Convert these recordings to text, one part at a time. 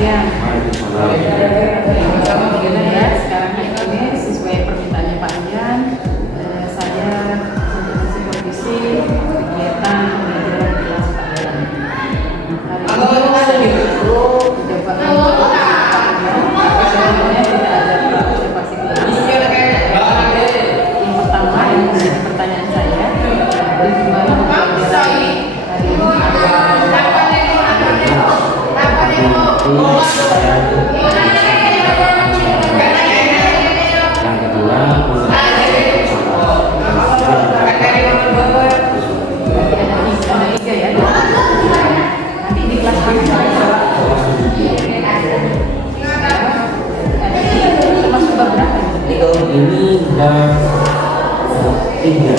sekalian. Bagaimana ya sekarang ini sesuai permintaannya Pak Ian, saya untuk supervisi kegiatan pembelajaran kelas Pak Ian. Hari ini saya coba untuk Pak Ian, tapi sebenarnya tidak ada observasi kelas. Yang pertama yang menjadi pertanyaan saya, bagaimana pembelajaran hari ini? Yang kedua, ada tiga ya. Nanti di kelas termasuk berapa? ini sudah tiga.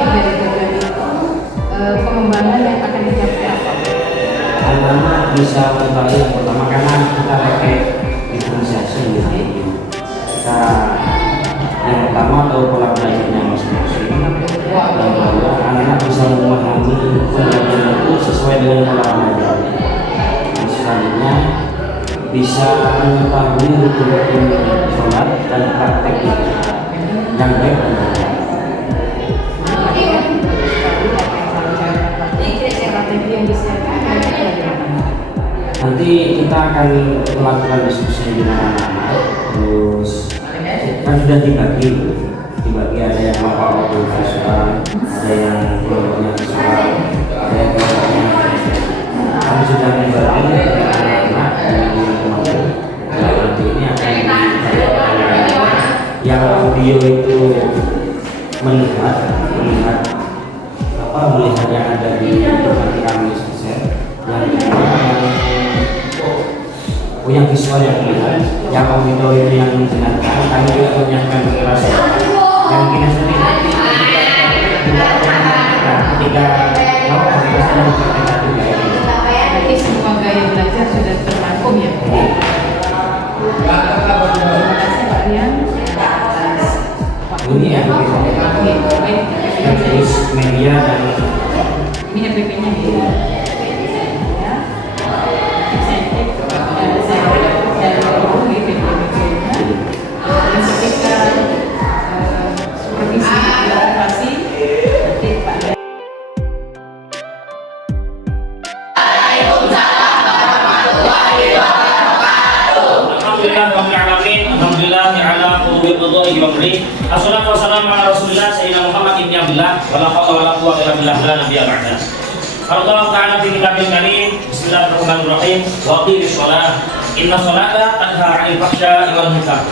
Dari tujuan itu pengembangan yang akan dicapai apa? Anak-anak bisa mengetahui yang pertama karena kita pakai diferensiasi ya. Kita yang pertama tahu pola belajarnya masing-masing. Yang kedua, anak-anak bisa memahami pembelajaran itu sesuai dengan pola belajarnya. Dan selanjutnya bisa mengetahui rutin sholat dan praktek yang baik dan benar. Strategi yang disiapkan Nanti kita akan melakukan diskusi dengan anak-anak. Terus kan sudah dibagi ada yang kelompok visual, ada yang kelompoknya visual, ada yang kelompoknya kami sudah membagi anak-anak dan teman-teman. Nanti ini akan yang audio itu melihat yang ada di tempat kami share, yang visual yang melihat, yang audio itu yang mendengarkan. Kami juga menyiapkan kelas yang kinestetik ketika mau kelas dan berkaitan juga. Jadi semua gaya belajar sudah terangkum ya. Terima kasih Pak Rian. Ini ya, terus media dan ini FPP-nya ya. Insentif saya dari BPP-nya dan ketika supervisi observasi nanti Pak Rian. Assalatu wassalamu ala rasulillah sayyidina Muhammad ibn Abdullah wa la hawla wa la quwwata illa billah la nabiyya ba'da. Allah Ta'ala fi kitabil karim. Bismillahirrahmanirrahim. Wa qimis shalah. Inna sholata tanha 'anil fahsya'i wal munkar.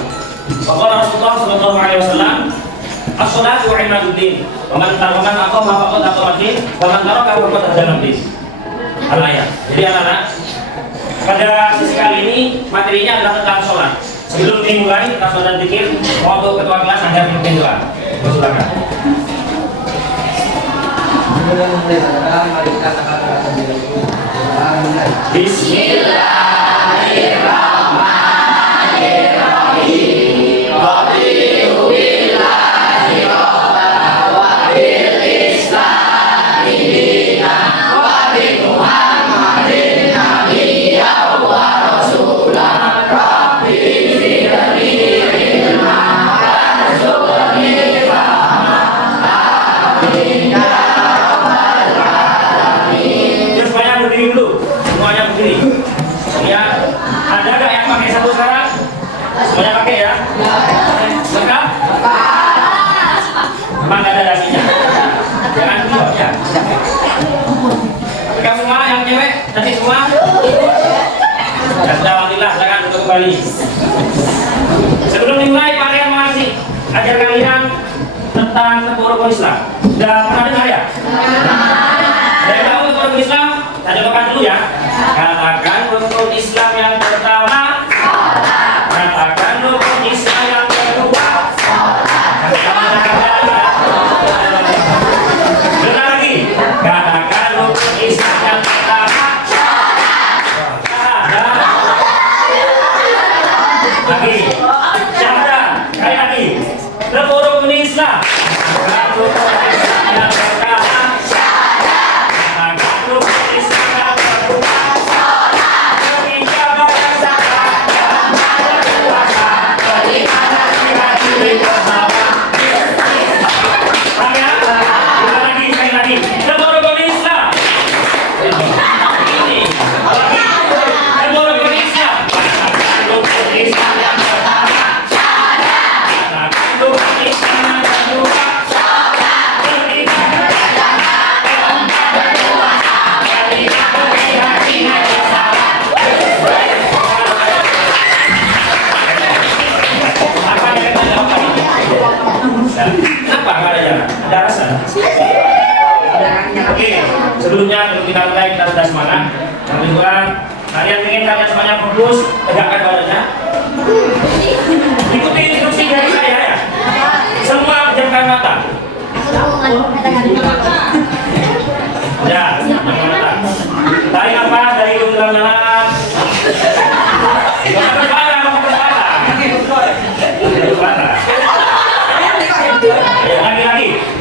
Wa qala Rasulullah sallallahu alaihi wasallam, as-sholatu 'imaduddin. Wa man aqama faqad aqama din, wa man taraka faqad hadama din. Al-ayat. Jadi anak-anak, pada sesi kali ini materinya adalah tentang sholat. Sebelum dimulai kita sudah pikir untuk ketua kelas ada pimpin doa. Silakan. Bismillahirrahmanirrahim. Raditu billahi rabban wa bil islami dinan wa bi Muhammadin nabiyyan wa rasulan. Semuanya berdiri. Ya, ada nggak yang pakai satu sekarang? Semuanya pakai ya? Lengkap? Memang nggak ada dasinya. Jangan diam ya. Apakah semua yang cewek tadi semua? Ya sudah, alhamdulillah, silakan untuk kembali. Sebelum dimulai, Pak Rian masih ajar kalian tentang rukun Islam. Sudah pernah dengar ya? Dari tahu rukun Islam? Saya cobakan dulu ya. Katakan rukun Islam yang pertama. Katakan rukun Islam yang kedua. Benar lagi. Katakan rukun Islam yang pertama. Lagi. Syahadat. Sekali lagi. Rukun Islam. Rukun Islam yang pertama. Ada rasa. Oke, sebelumnya kita mulai, kita sudah semangat. Yang kedua, kalian ingin kalian semuanya fokus, tegakkan badannya. Ikuti instruksi dari saya ya. Semua pejamkan mata. Ya, pejamkan mata. Tarik nafas dari hidung dalam-dalam. Jangan berkepala.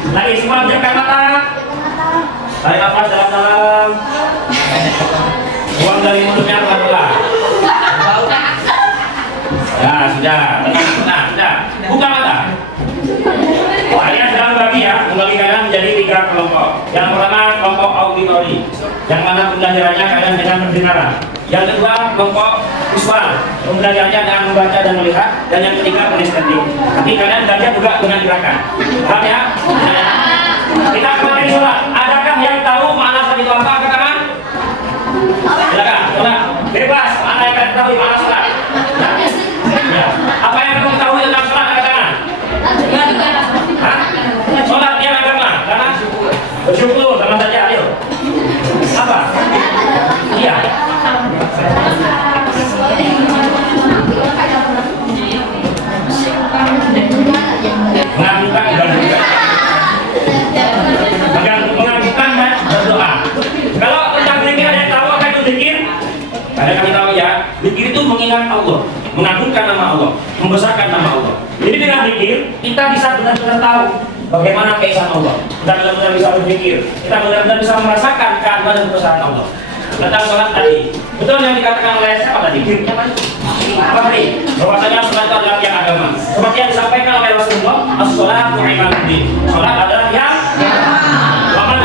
Lagi semua pejamkan mata. Tarik nafas dalam-dalam. Buang dari mulutnya pelan-pelan. Ya sudah, tenang, sudah. Buka mata. Kalian sedang bagi ya, membagi kalian menjadi 3 kelompok. Yang pertama kelompok auditori, yang mana pembelajarannya kalian dengan pendengaran. Yang kedua kelompok visual, pembelajarannya dengan membaca dan melihat. Dan yang ketiga kinestetik. Tapi kalian belajar juga dengan gerakan. Paham ya? Kita kembali sholat. Adakah yang tahu makna sholat itu apa? Angkat tangan. Silakan, sholat bebas. Mana yang kalian tahu makna sholat? Ya. Apa yang kamu tahu tentang sholat? Angkat tangan. Sholat yang agama, karena bersyukur sama saja. Ayo. Apa? Iya. Mengajukan dan mengajukan dan berdoa. Kalau tentang zikir ada yang tahu apa itu zikir? Ada kami tahu ya. Zikir itu mengingat Allah, mengagungkan nama Allah, membesarkan nama Allah. Jadi dengan zikir kita bisa benar-benar tahu bagaimana keesaan Allah. Kita benar-benar bisa berpikir. Kita benar-benar bisa merasakan keagungan dan kebesaran Allah. Tentang sholat tadi, betul yang dikatakan oleh siapa tadi? Apa tadi? Bahwasanya sholat itu adalah yang agama. Seperti yang disampaikan oleh Rasulullah, as-sholatu imaduddin. Sholat adalah yang waman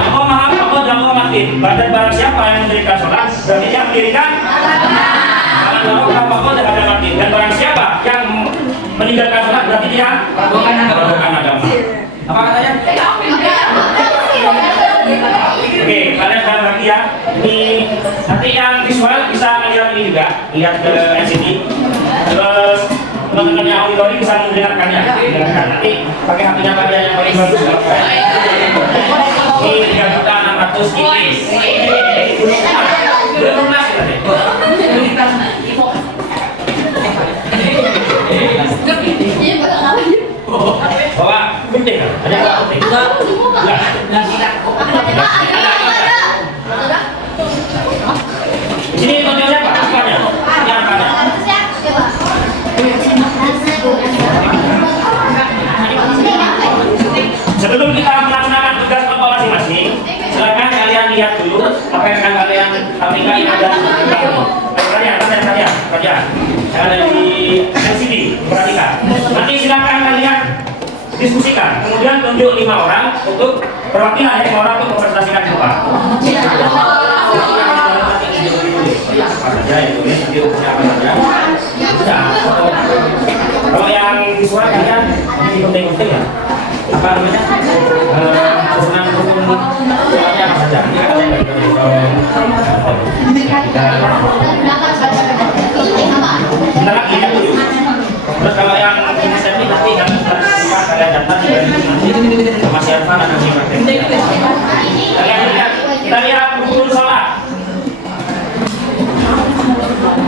Allah dan Allah matin. Barang siapa yang mendirikan sholat, berarti yang mendirikan waman Allah dan matin. Dan barang siapa yang meninggalkan sholat, berarti dia melakukan agama. Apa katanya? Oke, kalian jangan lagi ya. Ini nanti yang visual bisa melihat ini juga, lihat ke LCD. Terus teman-teman yang auditori bisa mendengarkannya. Nanti pakai HP-nya kalian yang paling bagus. Ini 3.600 ini. Belum lunas tadi. Bawa gunting kan? Ada nggak gunting? Sini tonton siapa? Apanya? Yang apanya? Sebelum kita melaksanakan tugas kelompok masing-masing, silakan kalian lihat dulu apa yang akan kalian sampaikan ada kalian ada di LCD, perhatikan. Nanti silakan kalian diskusikan, kemudian tunjuk 5 orang untuk perwakilan 5 orang untuk mempresentasikan doa. Kalau yang visual kalian ini penting-penting ya. Apa namanya? Senang rukun soalnya apa saja? Ini ada yang bentar lagi ya. Terus kalau yang ini nanti yang kalian datang nanti Mas Irfan akan menyampaikan. Kita lihat rukun sholat.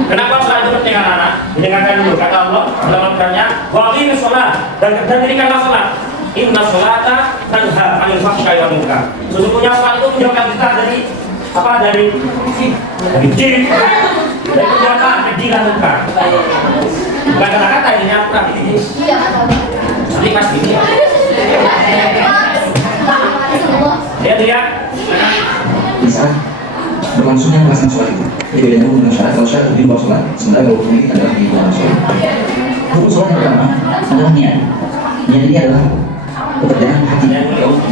Kenapa sholat itu penting anak-anak? Dengarkan dulu kata Allah dalam Al-Qur'annya, wa aqimis sholat, dan dirikanlah sholat. Inna sholata tanha 'anil fahsya'i wal munkar. Sesungguhnya sholat itu menjauhkan kita dari apa? Dari jin, dari perbuatan keji dan munkar. Bukan kata-kata ini Al-Qur'an ini. Jadi pasti ini. Lihat. Bisa berlangsungnya pelaksanaan sholat itu. Jadi bedanya dengan syarat, kalau syarat itu di bawah sholat, sementara kalau hukum kita adalah di bawah sholat. Hukum sholat yang pertama adalah niat. Niat ini adalah pekerjaan hati di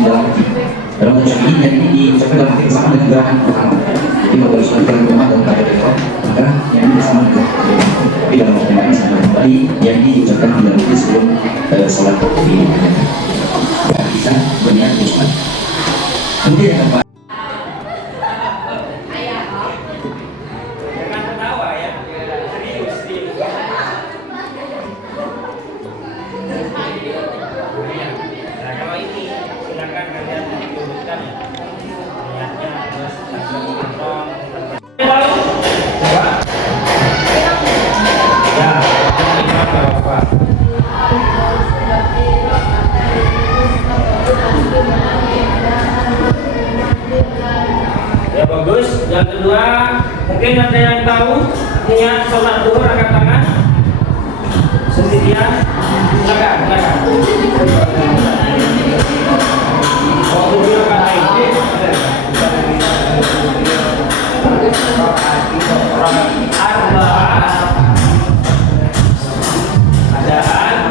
dalam hati. Dalam konsep ini, niat ini diucapkan dalam hati bersama dengan gerakan pertama. Jadi kalau sholat kita berumah dalam keadaan ikhram, maka niat ini bersama dengan tapi dalam waktu yang sama kembali, niat ini diucapkan di dalam hati sebelum sholat ini. Bisa berniat di sholat. Kemudian yang keempat, Yang kedua, mungkin ada yang tahu niat sholat duhur angkat tangan sendirian. Silakan. Waktu dulu kata ini. Adaan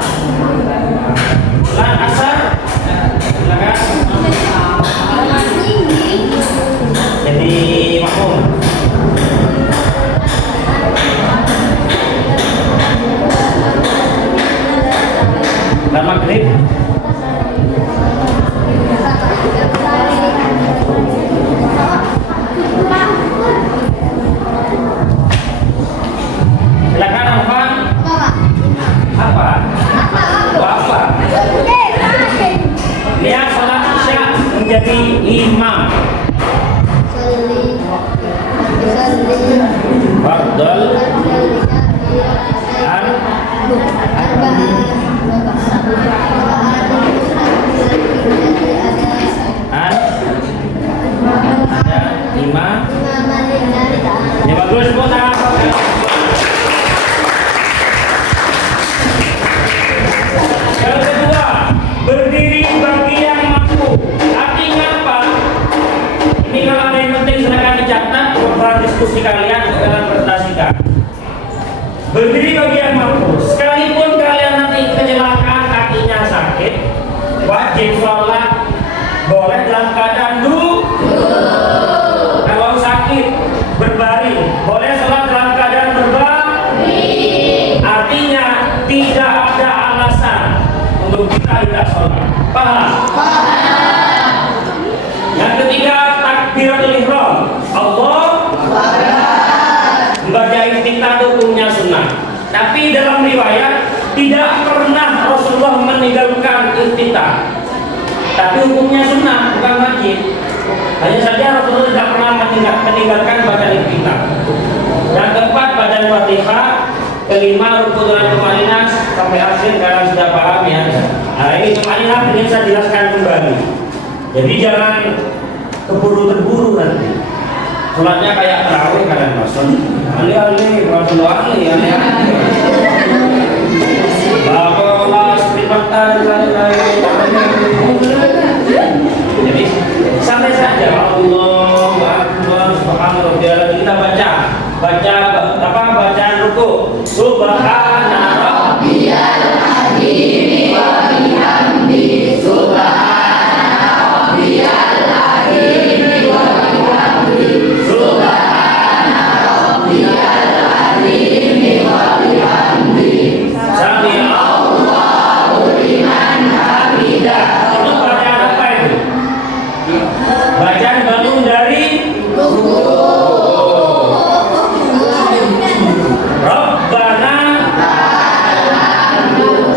lan asar. Silakan. Jadi makmum. Dan maghrib. Silakan Alfan. Apa? Apa? Lihat sholat isya menjadi imam. Fardal ada imam. Ya bagus, Bu. Yang kedua, berdiri bagi yang mampu. Artinya apa? Ini kalau ada yang penting silakan dicatat untuk diskusi kalian dalam presentasikan. Berdiri bagi yang mampu. Sekalipun kalian nanti kecelakaan kakinya sakit, wajib sholat boleh dalam keadaan duduk. Kalau sakit berbaring, boleh sholat dalam keadaan berbaring. Artinya tidak ada alasan untuk kita tidak sholat. Paham? Yang ketiga, takbiratul ihram. Allah membaca iftitah hukumnya sunnah. Tapi dalam riwayat tidak pernah Rasulullah meninggalkan iftitah. Tapi hukumnya sunnah, bukan wajib. Hanya saja Rasulullah tidak pernah meninggalkan bacaan iftitah. Yang keempat, bacaan Fatihah. Kelima, rukun dan tumaninah sampai akhir karena sudah paham ya. Nah, ini tumaninah ingin saya jelaskan kembali. Jadi jangan keburu-terburu nanti. Sholatnya kayak tarawih kalian masuk. Ali-ali, Rasulullah ali, ali-ali. Bapak seperti jadi santai saja. Allahu Akbar, subhanallah. Kita baca apa bacaan ruku. Subhana rabbiyal azim wa bihamdi. Subhana rabbiyal azim wa bihamdi. Subhana rabbiyal azim wa bihamdi. Sami Allahu liman hamidah. Itu bacaan apa itu? Bacaan bangun dari ruku. Rabbana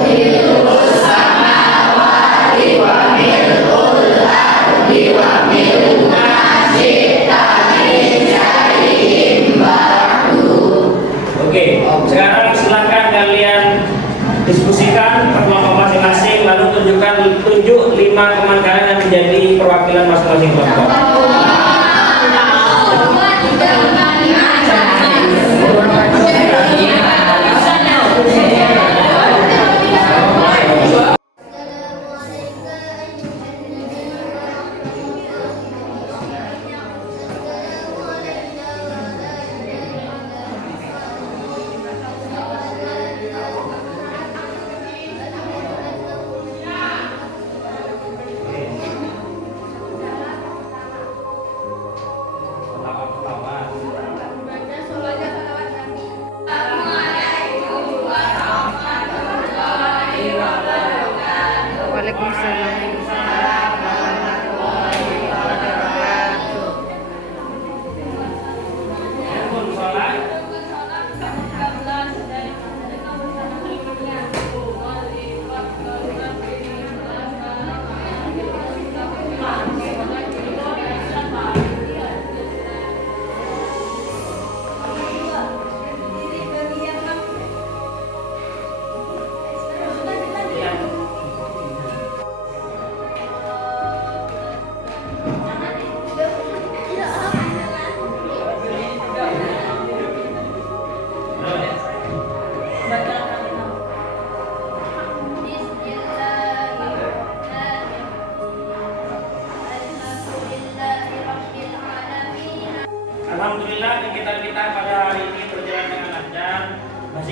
mil'us samawati wa mil'ul ardi wa mil'u ma syi'ta min syai'in ba'du. Oke, sekarang silakan kalian diskusikan kelompok masing-masing, lalu tunjuk 5 teman kalian yang menjadi perwakilan masing-masing kelompok.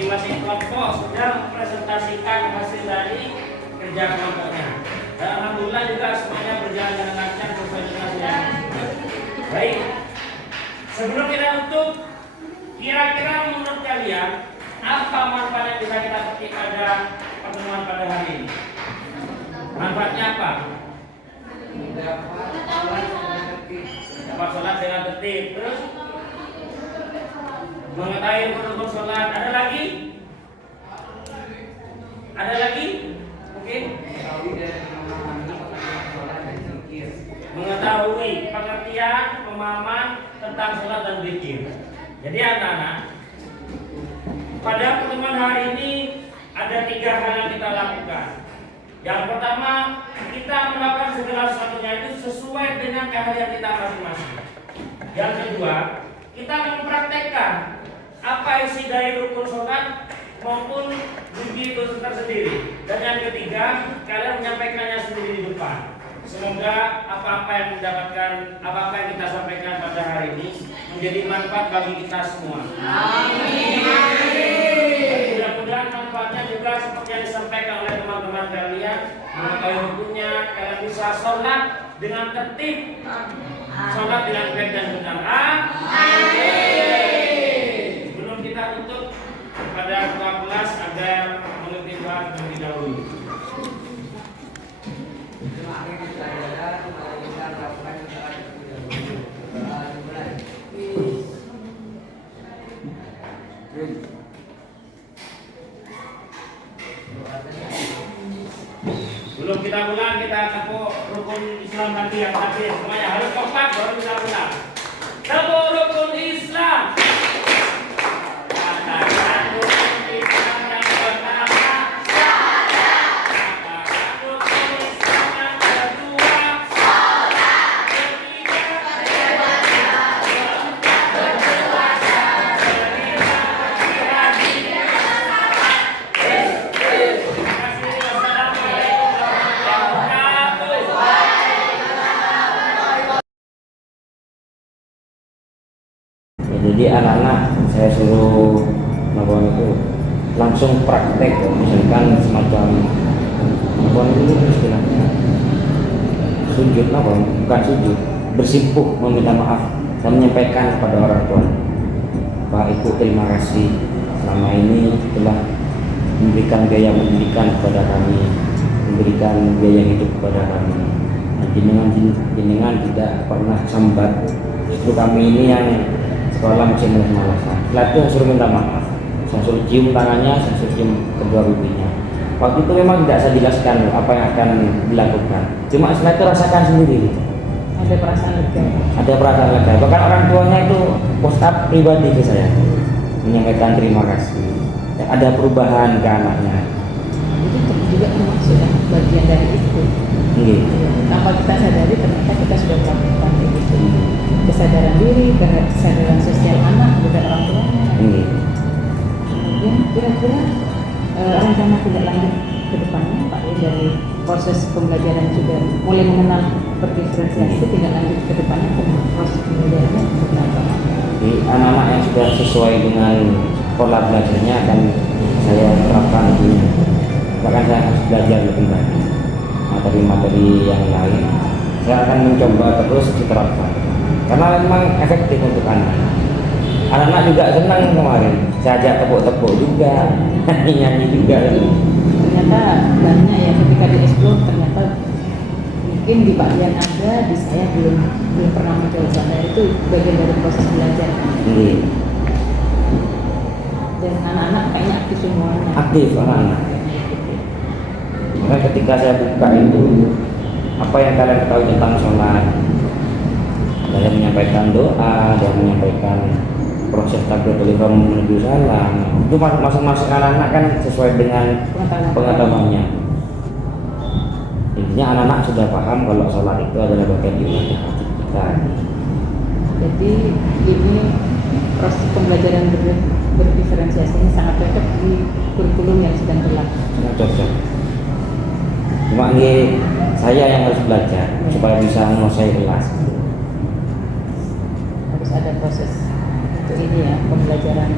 masing-masing kelompok sudah mempresentasikan hasil dari kerja kelompoknya. Dan alhamdulillah juga semuanya berjalan dengan lancar sesuai dengan yang baik. Sebelum kita tutup, kira-kira menurut kalian apa manfaat yang bisa kita petik pada pertemuan pada hari ini? Manfaatnya apa? Dapat sholat dengan tertib. Terus mengetahui rukun sholat. Ada lagi? Ada lagi? Mungkin mengetahui pengertian, pemahaman tentang sholat dan zikir. Jadi anak-anak, pada pertemuan hari ini ada 3 hal yang kita lakukan. Yang pertama, kita melakukan segala sesuatunya itu sesuai dengan keahlian kita masing-masing. Yang kedua, kita mempraktekkan apa isi dari rukun sholat maupun zikir itu tersendiri. Dan yang ketiga, kalian menyampaikannya sendiri di depan. Semoga apa-apa yang kita sampaikan pada hari ini menjadi manfaat bagi kita semua. Amin. Mudah-mudahan manfaatnya juga seperti yang disampaikan oleh teman-teman kalian, mengetahui hukumnya, kalian bisa sholat dengan tertib, sholat dengan baik dan benar. Amin. Sebelum kita tutup pada ketua kelas agar mengerti Tuhan terlebih dahulu. Belum kita pulang, kita tepuk rukun Islam tadi yang tadi. Semuanya harus kompak baru bisa pulang. Tepuk rukun Islam. Katakan rukun Islam yang pertama. Katakan rukun Islam yang kedua. Ketiga. Jadi anak-anak saya suruh melakukan itu langsung praktek, misalkan semacam melakukan itu istilahnya sujud, bukan sujud, bersimpuh meminta maaf dan menyampaikan kepada orang tua, Pak Ibu terima kasih selama ini telah memberikan biaya pendidikan kepada kami, memberikan biaya hidup kepada kami. Jenengan tidak pernah sambat, justru kami ini yang sekolah masih malas-malasan. Setelah itu saya suruh minta maaf, saya suruh cium tangannya, saya suruh cium kedua pipinya. Waktu itu memang tidak saya jelaskan apa yang akan dilakukan, cuma setelah itu rasakan sendiri. Ada perasaan lega. Ada perasaan lega. Bahkan orang tuanya itu post up pribadi ke saya, menyampaikan terima kasih. Dan ada perubahan ke anaknya. Itu juga termasuk bagian dari itu. Tanpa kita sadari ternyata kita sudah melakukan itu. Kesadaran diri, kesadaran sosial anak juga orang tuanya. Kemudian kira-kira rencana tidak lanjut ke depannya Pak dari proses pembelajaran juga mulai mengenal berdiferensiasi tidak lanjut ke depannya proses pembelajarannya seperti apa? Jadi anak-anak yang sudah sesuai dengan pola belajarnya akan saya terapkan dulu. Bahkan saya harus belajar lebih banyak materi-materi yang lain. Saya akan mencoba terus diterapkan. Karena memang efektif untuk anak. Anak-anak juga senang kemarin. Saya ajak tepuk-tepuk juga, nyanyi juga. Ternyata banyak ya ketika dieksplor ternyata mungkin di bagian ada, di saya belum pernah mencoba. Nah itu bagian dari proses belajar. Dan anak-anak kayaknya aktif semuanya. Aktif anak-anak. Maka ketika saya buka itu, apa yang kalian ketahui tentang sholat? Saya menyampaikan doa dan menyampaikan proses takbiratul ihram menuju salam. Itu masing-masing anak-anak kan sesuai dengan pengetahuannya. Intinya anak-anak sudah paham kalau sholat itu adalah bagian ibadah kita. Jadi ini proses pembelajaran berdiferensiasi ini sangat cocok di kurikulum yang sedang berlaku. Sangat cocok. Cuma ini saya yang harus belajar supaya bisa menguasai kelas. Harus ada proses untuk ini ya pembelajaran.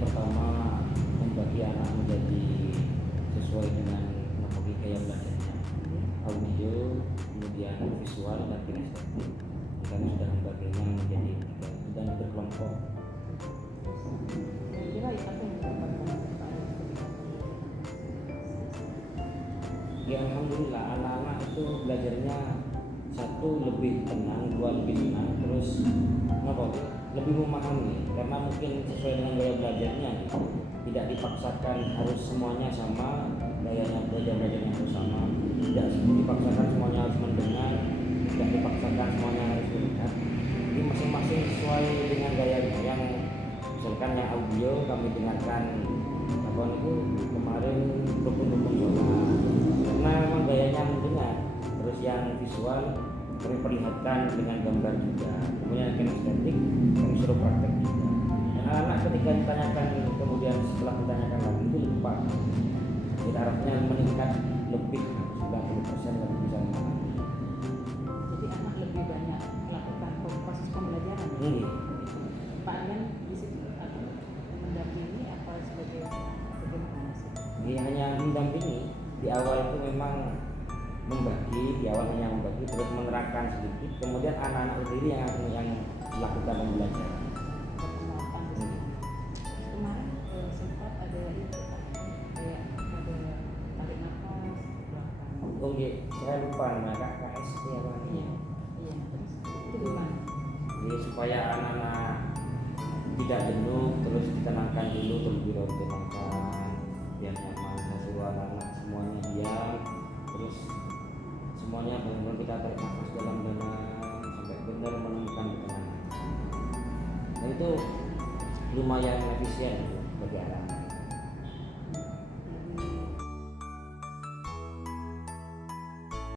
pertama membagi anak menjadi sesuai dengan memiliki gaya belajarnya, audio, kemudian visual dan kinestetik. Kami sudah membaginya menjadi 3 dan berkelompok. Kira-kira apa yang didapatkan Pak ketika Ya alhamdulillah anak-anak itu belajarnya satu lebih tenang, dua lebih tenang, terus lebih memahami karena mungkin sesuai dengan gaya belajarnya gitu. Tidak dipaksakan harus semuanya sama, gayanya belajarnya harus sama, tidak dipaksakan semuanya harus mendengar, tidak dipaksakan semuanya harus melihat. Jadi masing-masing sesuai dengan gayanya. Yang misalkan yang audio kami dengarkan itu kemarin dukun-dukun karena memang gayanya mendengar. Terus yang visual kami perlihatkan dengan gambar juga, kemudian kinestetik kami suruh praktek juga. Dan anak-anak ketika ditanyakan kemudian setelah ditanyakan lagi itu lebih paham. Kita harapnya meningkat lebih 90% lebih bisa memahami. jadi anak lebih banyak melakukan proses pembelajaran? Ini Pak Aryan di situ atau mendampingi apa sebagai bagaimana sih? dia hanya mendampingi. Di awal itu memang membagi, di awal hanya membagi, terus menerangkan sedikit, kemudian anak-anak sendiri yang melakukan pembelajaran. Penerapan di situ. Kemarin sempat ada itu Pak, kayak ada tarik nafas belakang. Oh iya, saya lupa nama KKS apa namanya. Iya, terus itu gimana? Jadi supaya anak-anak tidak jenuh, terus ditenangkan dulu terlebih dahulu, ditenangkan biar nyaman, suruh anak-anak semuanya diam, terus semuanya benar-benar kita tarik nafas dalam-dalam sampai benar menemukan ketenangan. Nah itu lumayan efisien bagi anak-anak.